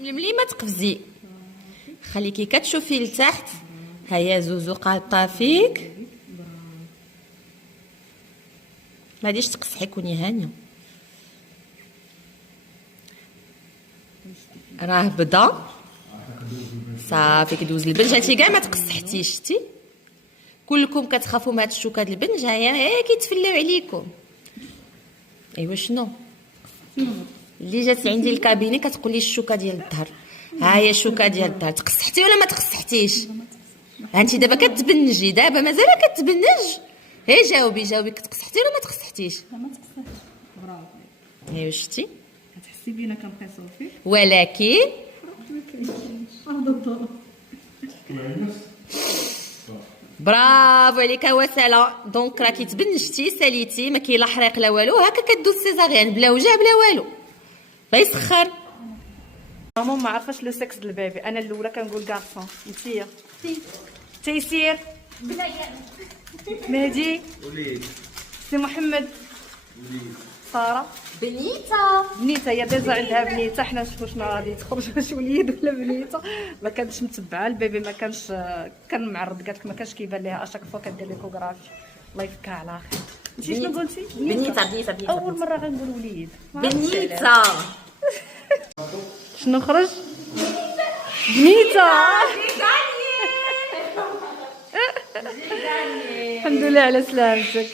ملي ما تقفزي خليكي كتشوفي لتحت. هيا زوزو قاطه فيك، ما غاديش تقصحي، كوني هانيه. راه بدا صافي كدوز البنج. هانتي كاع ما تقصحتيش، شتي كلكم كتخافوا من هاد الشوكه د البنج. هيا كيتفلاو عليكم. ايوا شنو اللي جات عندي الكابيني كتقول لي الشوكه ديال الظهر. ها هي الشوكه ديال الظهر. تقصحتي ولا ما تقصحتيش؟ انت دابا كتبنجي، دابا مازال كتبنج. هي جاوبي كتقصحتي ولا ما تقصحتيش؟ لا ما تقصحش. برافو. ايوا شتي، كتحسي بينا كنبقى صوفي، ولكن برافو عليك وساله. دونك راكي تبنجتي ساليتي، ما كاين لا حريق لا والو. هكا كدوز سيزاريان بلا وجع بلا والو، غيسخر. ماما ما عرفاش لو سكس ديال البيبي. انا الاولى كنقول كارسون. انتيا تيسير، مهدي، وليد، سي محمد، وليد، ساره، بنيته. هي ديجا عندها بنيته. حنا نشوفوا شنو غادي تخرج، واش وليد ولا بنيته. ما كانتش متبعه البيبي، ما كانش كان معرض. قالت لك ما كانش كيبان ليها اشاك فوا كدير ليكوغرافي. الله يفكها على خير. انت شنو قلتي؟ بنيته. اول مره غنقول وليد. بنيته شنو خرج؟ بنيته. الحمد لله على سلامتك.